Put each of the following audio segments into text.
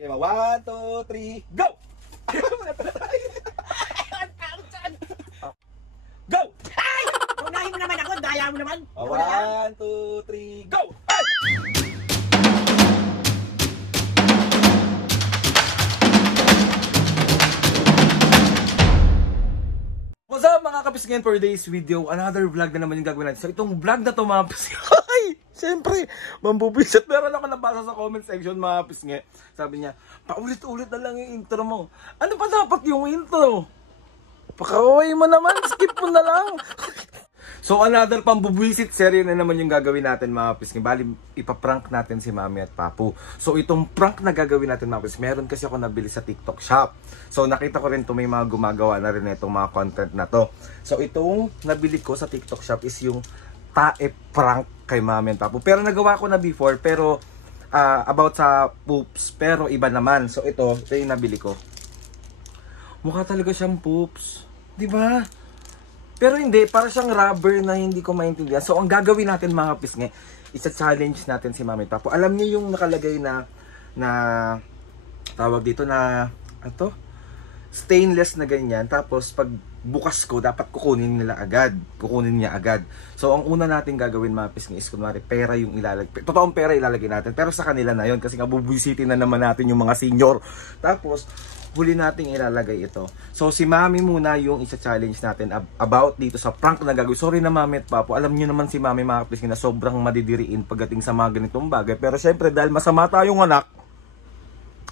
Okay, 1, 2, 3, go! Go! Ay! Unahin mo naman ako, daya mo naman. 1, 2, 3, go! Ay! What's up mga kapisngin, for today's video, another vlog na naman yung gagawin natin. So itong vlog na to mga kapisngin, ay! Siyempre, mambubisit. Meron ako nabasa sa comment section mga kapisngin. Sabi niya, paulit-ulit na lang yung intro mo. Ano pa dapat yung intro? Pakaway mo naman, skip mo na lang. So another pambubisit serye na naman yung gagawin natin mga kapisngin. Bali, ipaprank natin si Mami at Papu. So itong prank na gagawin natin mga kapisngin, meron kasi ako nabili sa TikTok shop. So nakita ko rin to, may mga gumagawa na rin itong mga content na to. So itong nabili ko sa TikTok shop is yung tae prank kay Mami at Papu. Pero nagawa ko na before, pero about sa poops, pero iba naman. So ito yung nabili ko. Mukha talaga siyang poops, 'di ba? Pero hindi, para siyang rubber na hindi ko maintindihan. So ang gagawin natin mga kapisngin, isa-challenge natin si Mami at Papu. Alam niyo yung nakalagay na tawag dito na stainless na ganyan. Tapos pag bukas ko, dapat kukunin niya agad. So ang una natin gagawin mga kapisngin is kunwari pera yung ilalagay. Totoong pera ilalagay natin, pero sa kanila na yon kasi nga bubusiti na naman natin yung mga senior. Tapos huli nating ilalagay ito. So si Mami muna yung isa-challenge natin about dito sa prank na gagawin. Sorry na Mami at Papu, alam niyo naman si Mami mga kapisngin na sobrang madidiriin pagdating sa mga ganitong bagay. Pero syempre dahil masama tayong anak,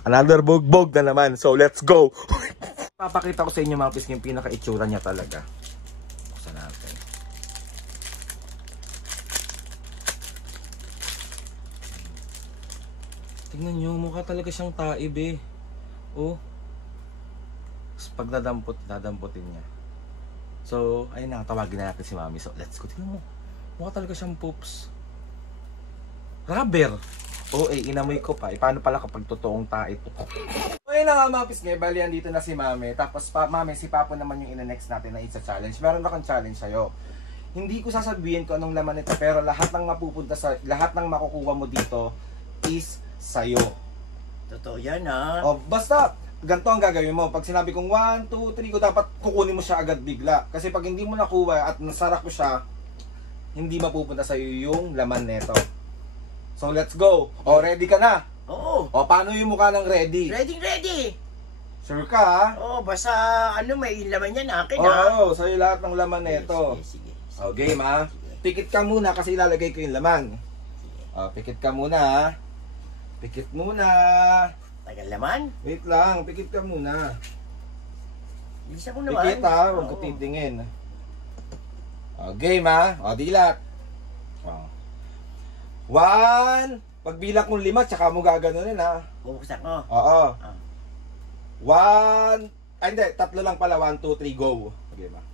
another bugbog na naman. So let's go. Papakita ko sa inyo mga kapisngin yung pinaka-itsura niya talaga. Buksan natin. Tingnan nyo, mukha talaga siyang taib eh. Oh. Pag dadamputin niya. So, ayun na, tawagin na natin si Mami. So, let's go. Tingnan mo. Mukha talaga siyang poops. Rubber. Oh, inamoy ko pa. Paano pala kapag totoong tae ito? So, ayun na nga mga kapisngin. Bali, andito na si Mami. Tapos, Mami, si Papu naman yung ina-next natin na isa challenge. Meron akong challenge sa'yo. Hindi ko sasabihin kung anong laman nito, pero lahat ng lahat ng makukuha mo dito is sa'yo. Totoo yan ha. Oh, basta ganito ang gagawin mo. Pag sinabi kong 1, 2, 3 ko, dapat kukunin mo siya agad bigla. Kasi pag hindi mo nakuha at nasara ko siya, hindi mapupunta sa'yo yung laman neto. So let's go. O, ready ka na? Oo. O, paano yung mukha ng ready? Ready. Sure ka ha? Oo, basta may laman yan akin ha. Oo, sa'yo lahat ng laman neto. Sige. O, game ha? Pikit ka muna kasi ilalagay ko yung laman. O, pikit ka muna ha? Pikit muna. Tagal naman. Wait lang, pikit ka muna. Bisa ko naman. Pikit ha, huwag ko titingin. O, game ha? O, dilat. O. 1, pagbilang kong 5, tsaka mo gaganunin ha. Bubuksan ko. Oo. Ah. 1, hindi, 3 lang pala. 1, 2, 3, go. Okay ba?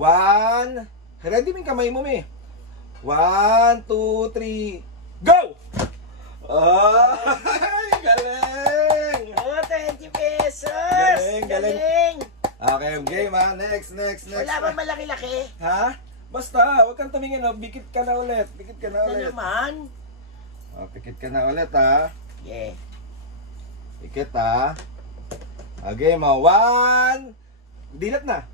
1, ready mo yung kamay mo, me. 1, 2, 3, go! Ay, galing! Oh, 20 pesos! Galing. Okay, game ha. Next. Wala ba malaki-laki? Ha? Basta, huwag kang tumingin. Pikit ka na ulit. Ito naman. Pikit ka na ulit ha. Yeah. Pikit ha. Okay, 1. Dilat na.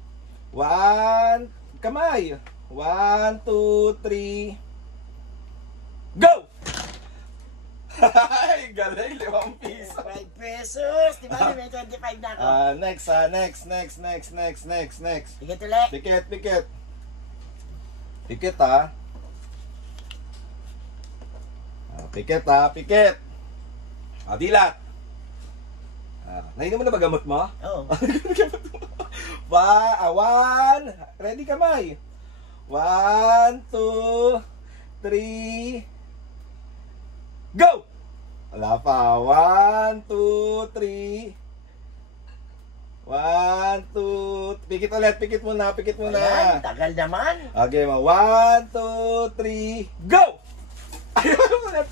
1. Kamay. 1, 2, 3. Go! Ay, galing. 5 piso. 5 pesos. Di ba may 25 na ako? Next ha. Next. Sige tuloy. Pikit. Pikit ha. Pikit. Dilat. Nainom mo na ba gamot mo? Oo. 1. Ready kamay. 1, 2, 3. Go! Wala pa. 1, 2, 3. 1, 2. Pikit muna. Ayan, tagal naman. Okay, 1, 2, 3. Go! Ayun, ulit.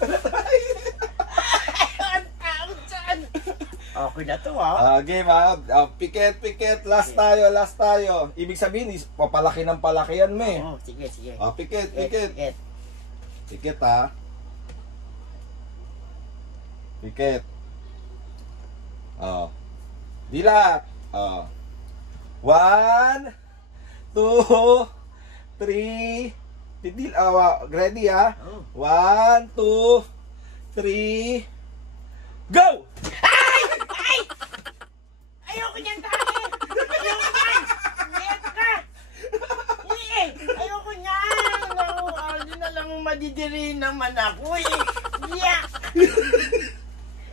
Okay na to ha. Game ha. Pikit. Last tayo. Ibig sabihin, papalaki ng palaki yan, me. Oo, sige. Pikit. Pikit. Pikit ha. Pikit. Oh. Dilat. Oh. 1, 2, 3. Ready ha? Oh. 1, 2, 3. Go! Ayoko niyan tayo! Ayoko niyan! Neto ka! Ayoko niyan! Ako, Aldi na lang madidiri naman ako eh. Yeah!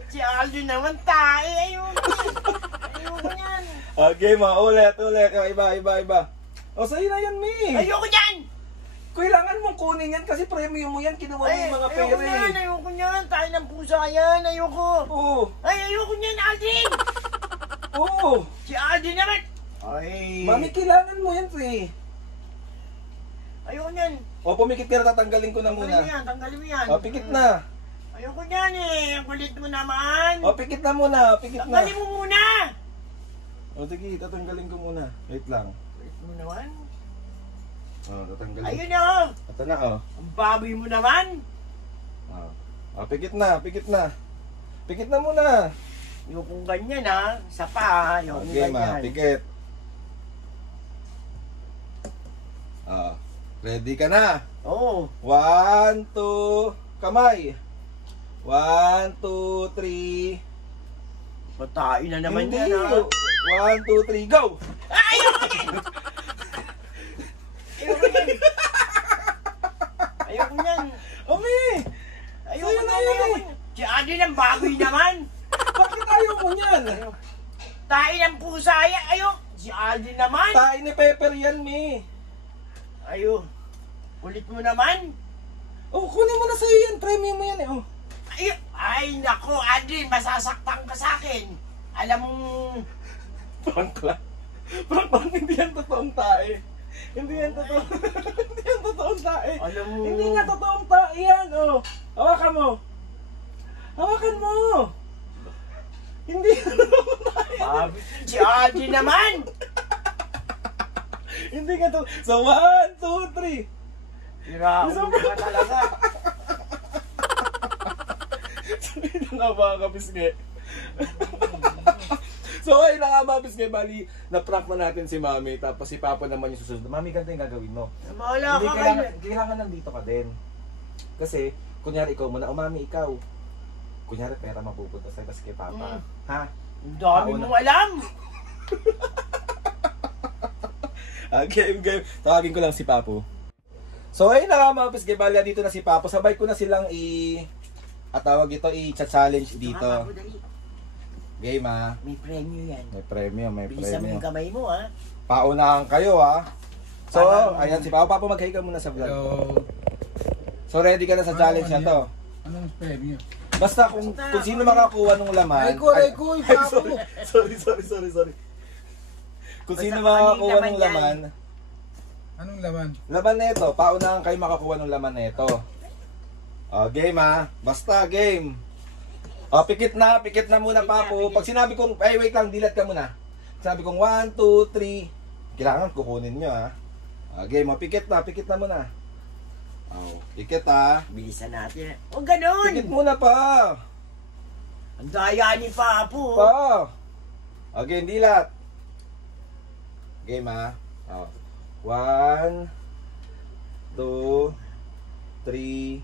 Si Aldi naman tayo. Ayoko niyan! Ayoko niyan! Okay, ulit. Iba. O, sa'yo na yan, Mi. Ayoko niyan! Kailangan mong kunin yan kasi premium mo yan. Kinuha mo yung mga ayoko pera niyan! eh. Ayoko niyan! Tayo ng pusa yan! Ayoko! Oo. Ayoko niyan, Aldin! Oo. Si Aldi naman! Ay! Mami, kailangan mo yan, pre. Ayoko niyan! O, pumikit ka na, tatanggalin ko na muna. Tanggalin mo yan! O, pikit na. Ayoko niyan eh! Ang kulit mo naman! O, pikit na muna. Pikit na. Tanggalin mo muna! O, sige, tatanggalin ko muna. Wait lang. Kulit mo naman! O, tatanggalin. Ayun na! Ito na, o. Ang baboy mo naman! O, pikit na. Pikit na muna. Ayokong ganyan ha! Isa pa ha! Ayokong Okay, ganyan! pikit. Ready ka na? Oo! 1, 2, kamay. 1, 2, 3. Patay na naman Hindi. yan ha! 1, 2, 3, go! Ayoko niyan! Ayoko niyan! Ayoko niyan! Umi! Ayoko Sa'yo na niyan! yun Ayoko eh. niyan! Si Adi ng baboy naman! Bakit ayaw mo yan? Tayo ng pusa yan! Ayok! Si Adi naman! Tayo ni Pepper yan, Mi. Ayok! Kulit mo naman! Oh, kunin mo na sa'yo yan. Premium mo yan eh. Oh. Ayok! Ay nako, Adi! Masasaktan ka sa akin! Alam mo... Prank lang. Prank lang. Hindi yan totoong tae. Hindi yan totoo. Hindi yan totoong tae. Alam mo... Hindi nga totoong tae yan. Oh. Hawakan mo. Hawakan mo. Hindi yan totoong tae. Si Adi naman! Hindi nga to. So, 1, 2, 3. Iraon ka talaga! Sabi na nga mga kapisngi. So ayun na nga mga kapisngi, bali na-prank na natin si Mami, tapos si Papa naman yung susunod. Mami, ganito yung gagawin mo. Bahala Hindi ka kailangan nandito ka din. Kasi, kunyari ikaw muna, o Mami, ikaw. Kunyari pera mapupunta sa'yo, kasi kay Papa. Ha? Ang dami mong alam! Game. Tawagin ko lang si Papo. So ayun na nga mga kapisngi, bali dito na si Papo. Sabay ko na silang at tawag ito, i-challenge dito. Papo, dali. Game ha. May premyo yan. May premium, Bilisan mo yung kamay mo ha. Paunahan kayo ha. So, ayan si Papa. Papa, mag-hi ka muna sa vlog. Hello. So, ready ka na sa challenge na to? Anong premyo? Basta kung sino makakuha ng laman. Aray ko, Papo. Sorry. Kung Basta sino kung ano makakuha yung ng laman laman. Anong laman? Laman na ito. Paunahan kayo makakuha ng laman na ito. Game ha. Basta game. Pikit na muna Papo. Pag sinabi kong, wait lang, dilat ka muna. Sabi kong 1, 2, 3. Kailangan kukunin nyo ha. Game, pikit na muna. Pikit ha. Bilisan natin. O ganun! Pikit muna pa. Ang daya ni Papo. Game, dilat. Game ha. 1, 2, 3,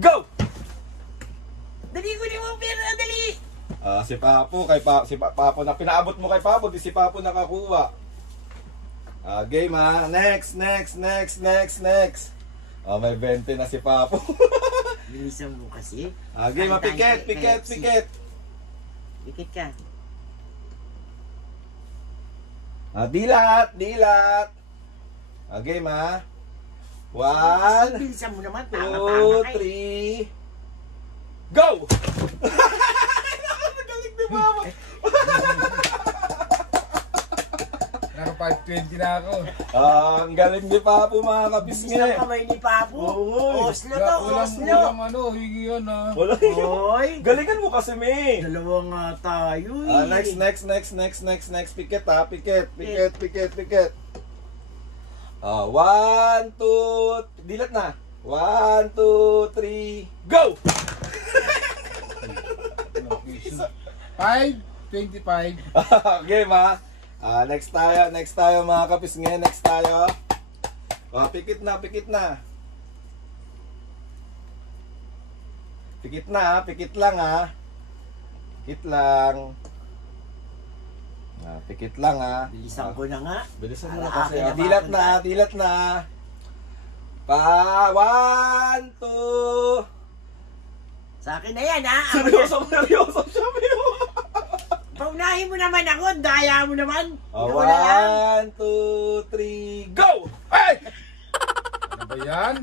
go! Dali ko ni mo pera, dali! Si Papo, si Papo na pinaabot mo kay Papo, di si Papo nakakuha. Game ha. Next. May 20 na si Papo. Bilisan mo kasi. Game ha. Pikit. Pikit ka. Dilat. Game ha. 1, Bilisan mo naman. 2, Tama-tama ka 3, eh. go! Nagaling ni Papa. Naka 520 na ako. Ang galing ni Papo mga kabisngi. Bilisan kamay ni Papo. Oo. Oslo to, Oslo. Walang higi yun Wala Hoy! galingan mo kasi, me. Dalawa nga tayo eh. Next. Pikit ha. Pikit. 1, 2, dilat na. 1, 2, 3, go! 5, 25. Game ha. Next tayo mga kapisngi, next tayo. Pikit na. Pikit lang ha. Pikit lang. Pikit lang ha. Bilisan ko na nga. Bilisan mo na Ala, kasi. akin na, Dilat akin na, na. dilat na. 1, 2. Sa akin na yan, ha? Seryoso siya, Mio. Paunahin mo naman ako, daya mo naman. Ikaw na lang. 1, 2, 3, go! Ay! Ano ba yan?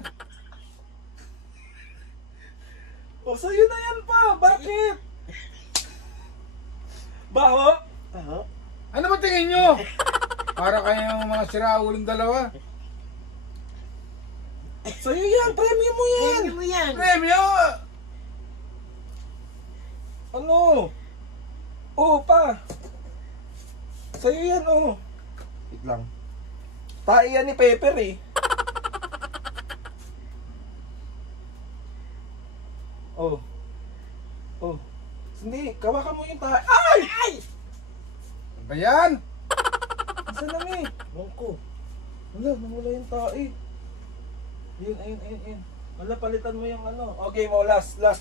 O, sa'yo na yan pa. Bakit? Baho? Aho. Ano ba tingin nyo? Para kayong mga siraulong dalawa. Sa'yo yan. Premium mo yan. Kaya mo yan. Premyo! Ano? Pa. Sa'yo yan, Wait lang. Tae yan ni Pepper, eh. Hindi, kawakan mo yung tae. Ay! Ay! Ano ba yan? Saan na, Mi? Bongko. Wala, nawala yung tae. Ayun. Wala, palitan mo yung ano. Okay mo, last na.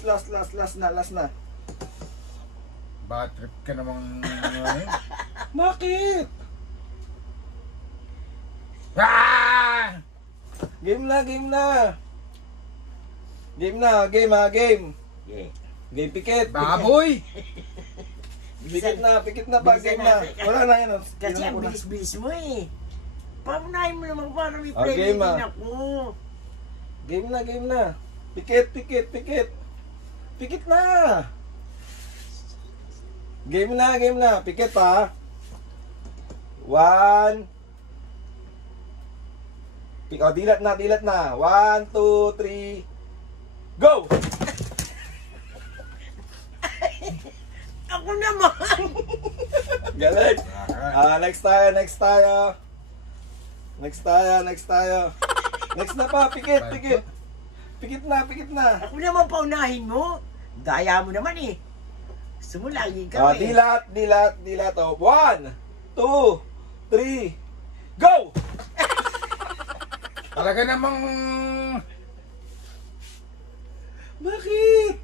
Bad trip ka namang ano? Bakit? Ah! Game na. Game. Yeah. Game, pikit. Baboy! Pikit na pa, Bilisan game na. natin. Wala na yan. Kasi Ginawa ang ko na. bilis-bilis mo eh. Paunahin mo naman para may Okay, play ma. din ako. Game na. Pikit. Pikit na. Game na. Pikit pa. 1. Dilat na. 1, 2, 3. Go! Ako naman! Galing. Next tayo. Next na pa, pikit. Pikit na. Ako naman paunahin mo. Daya mo naman eh. Gusto mo lagi ka eh. Dilat. 1, 2, 3, go! Talaga namang... Bakit?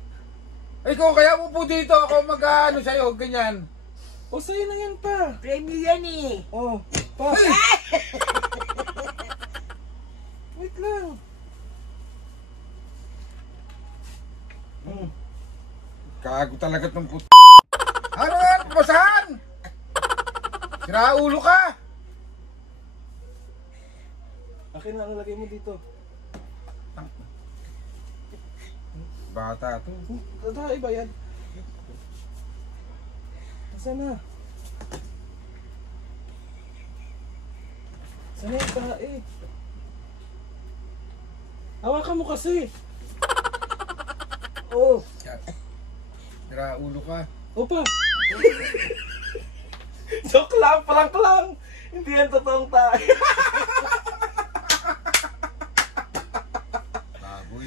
Ay, kung kaya mo po dito ako mag-ano sa'yo, ganyan. O, sa'yo na yan pa. Premyo yan eh. Pa. Wait lang. Kago talaga tong put... Ano yan? Basahan! Siraulo ka! Akin na, lagay mo dito. Bata to. Tae ba yan? Nasaan na? Saan na yung tae? Hawakan mo kasi. Siraulo ka. Opa. Joke lang, prank lang. Hindi yan totoong tae. Baboy.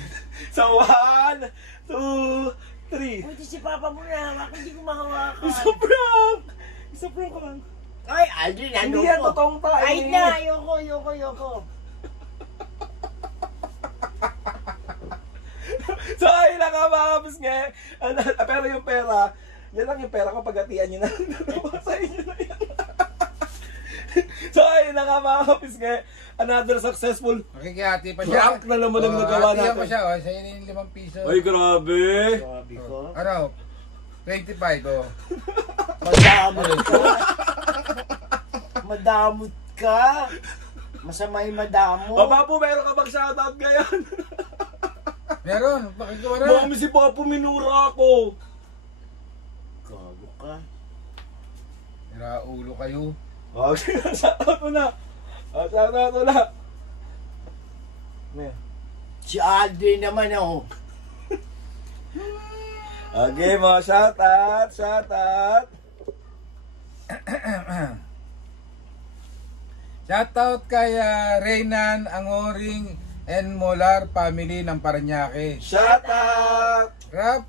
So, 1, 2, 3. Buti si Papa mo na hawak, hindi ko mahawakan. Isa prank ka lang. Ay, Aldrin, ano Hindi ko? yan totoong tae. Ay na, ayoko. So, ayun na nga mga kapis nga. Pero yung pera, yan lang yung pera ko, paghatian nyo na. Sa inyo na yan. So, ayun na nga mga kapis nga. Another successful Makikihati pa siya. prank na naman ang nagawa hatihan natin. pa siya, Sa'yo na yung 5 piso. Ay, grabe. Sabi ko. Ano? 25, Madamot ka. Masama yung madamo. Papu, meron ka bang shoutout ngayon? Meron, bakit ka wala? Mami si Papu, minura ako. Gago ka. Siraulo kayo. Okay, shoutout mo na. Shoutout mo na. Si Aldrin naman oh. Okay, mga shoutout. Shoutout kay Reynan, Angoring, and Molar family ng Parañaque. Shoutout. Rap,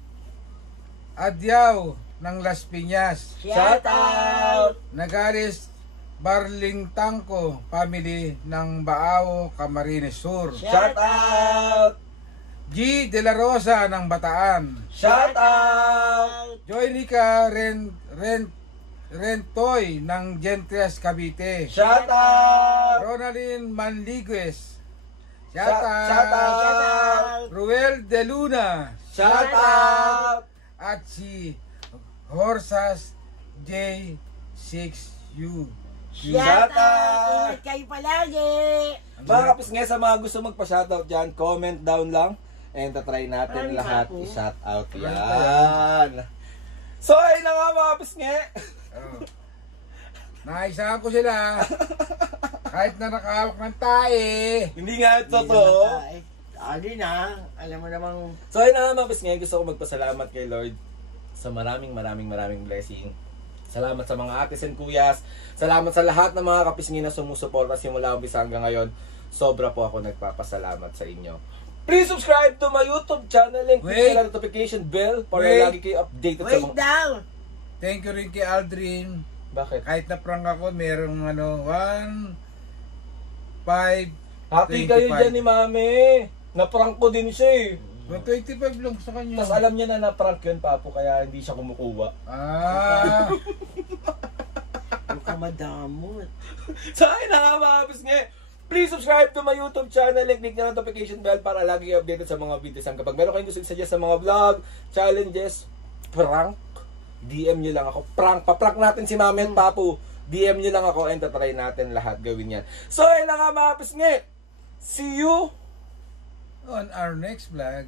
Adyaw, ng Las Piñas. Shout out! Nagaris Barling Tangko family ng Baao, Camarines Sur. Shout out! G. De La Rosa ng Bataan. Shout out! Joynica Rentoy ng Gentes Cavite. Shout out! Ronaldin Manligues. Shout Shout out! Ruel De Luna. Shout out! At si Horsas J6U. Shout out! Ingat kayo palagi! Mga kapisngi, sa mga gusto magpa-shoutout dyan, comment down lang. And tatry natin Marami lahat pa po. i-shoutout Marami yan. So, ayun na nga mga kapisngi. Oh. Naisahan ko sila. Kahit na nakahawak ng tae. Hindi nga ito totoo. Alin na, alam mo namang... So, ayun na nga mga kapisngi, gusto ko magpasalamat kay Lord sa maraming blessing. Salamat sa mga ates and kuyas. Salamat sa lahat ng mga kapisngi na sumusuporta simula umpisa hanggang ngayon. Sobra po ako nagpapasalamat sa inyo. Please subscribe to my YouTube channel and click the notification bell para lagi kayo updated sa Wait mga... down! Thank you rin kay Aldrin. Bakit? Kahit na prank ako, merong 1, 5, Happy 25. kayo dyan ni Mami. Naprank ko din siya eh. 25 lang sa kanya. Tapos alam niya na naprank yun, Papo, kaya hindi siya kumukuha. Ah, Huwag ka madamot. So ayun na nga mga kapisngi. Please subscribe to my YouTube channel and click the notification bell para lagi kayo updated sa mga videos. Kapag meron kayong gusto i-suggest sa mga vlog, challenges, prank, DM nyo lang ako. Paprank natin si Mami at Papu. DM nyo lang ako and tatry natin lahat gawin yan. So ayun na nga mga kapisngi. See you on our next vlog.